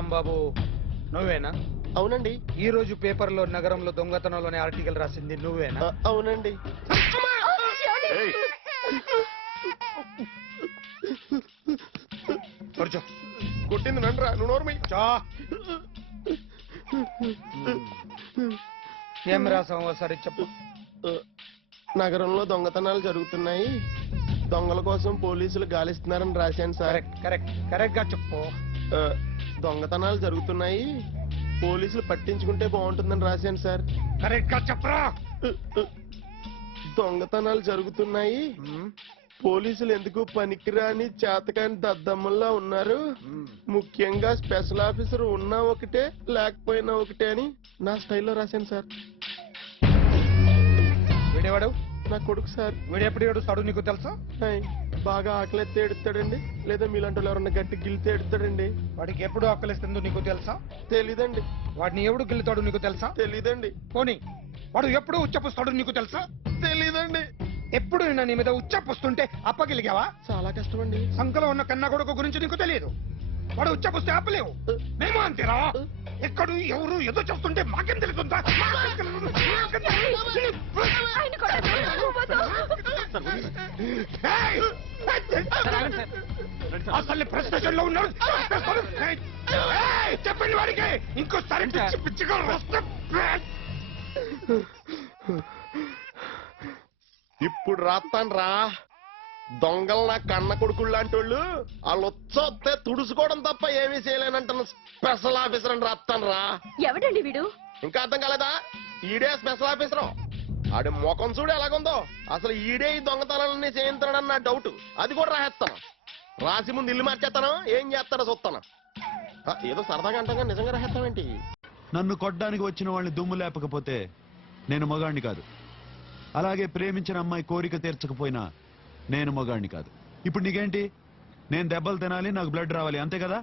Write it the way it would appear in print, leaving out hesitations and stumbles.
రాంబాబు నువ్వేనా? అవునండి. ఈ రోజు పేపర్లో నగరంలో దొంగతనంలోనే ఆర్టికల్ రాసింది నువ్వేనా? అవునండి. కూర్చో. కొట్టింది నండ్రా, నువ్వు నోర్మి. చా. ఏం రాసావు ఒకసారి చెప్పు. నగరంలో దొంగతనాలు జరుగుతున్నాయి, దొంగల కోసం పోలీసులు గాలిస్తున్నారని రాశాను సార్. కరెక్ట్ కరెక్ట్ కరెక్ట్ గా చెప్పు. దొంగతనాలు జరుగుతున్నాయి, పోలీసులు పట్టించుకుంటే బాగుంటుందని రాశాను సార్. కరెక్ట్ గా చెప్పరా. దొంగతనాలు జరుగుతున్నాయి, పోలీసులు ఎందుకు పనికిరాని చేతకాని దద్దమ్మల్లా ఉన్నారు, ముఖ్యంగా స్పెషల్ ఆఫీసర్ ఉన్నా ఒకటే లేకపోయినా ఒకటే అని నా స్టైల్లో రాశాను సార్. వీడేవాడు? నా కొడుకు సార్. వీడు ఎప్పుడు ఏడుస్తాడు నీకు తెలుసా? బాగా ఆకలిస్తే ఏడుస్తాడండి, లేదా మీలాంటి వాళ్ళు ఎవరన్నా గట్టి గిల్లితే ఏడుస్తాడండి. వాడికి ఎప్పుడు ఆకలిస్తుందో నీకు తెలుసా? తెలీదండి. వాడిని ఎవడు గిల్లుతాడు నీకు తెలుసా? తెలీదండి. పోనీ వాడు ఎప్పుడు ఉచ్చపుస్తాడు నీకు తెలుసా? తెలీదండి. ఎప్పుడు నిన్న నీ మీద ఉచ్చపుస్తుంటే అప్పగిలిగావా? చాలా కష్టం అండి. సంకలో ఉన్న కన్నా కొడుకు గురించి నీకు తెలియదు. వాడు ఉచ్చపుస్తే ఆపలేవు. మేము అంతేరా. ఎక్కడు ఎవరు ఏదో చేస్తుంటే మాకేం తెలుస్తుందా? అసలు ప్రెస్ స్టేషన్ లో ఉన్నాడు. చెప్పండి వాడికి ఇంకోసారి పిచ్చి పిచ్చిగా వస్తే. ఇప్పుడు రాస్తాను రా. దొంగలు నా కన్న కొడుకులు లాంటి వాళ్ళు వాళ్ళు వచ్చొస్తే తుడుచుకోవడం తప్ప ఏమీ చేయలేనంటున్న స్పెషల్ ఆఫీసర్ అని రాస్తాను రా. ఎవడండి వీడు? ఇంకా అర్థం కాలేదా? ఈడే స్పెషల్ ఆఫీసర్. ఆడి ముఖం చూడు ఎలాగుందో. అసలు ఈడే ఈ దొంగతనాలన్నీ చేయించాడని నా డౌట్. అది కూడా రాసేస్తాను. రాసి ముందు ఇల్లు మార్చేస్తాను, ఏం చేస్తాడో చూస్తాను. ఏదో సరదాగా అంటాగా నిజంగా రాసేస్తామేంటి? నన్ను కొట్టడానికి వచ్చిన వాళ్ళని దుమ్ము లేపకపోతే నేను మగాణ్ణి కాదు. అలాగే ప్రేమించిన అమ్మాయి కోరిక తీర్చకపోయినా నేను మగాణ్ణి కాదు. ఇప్పుడు నీకేంటి? నేను దెబ్బలు తినాలి, నాకు బ్లడ్ రావాలి, అంతే కదా?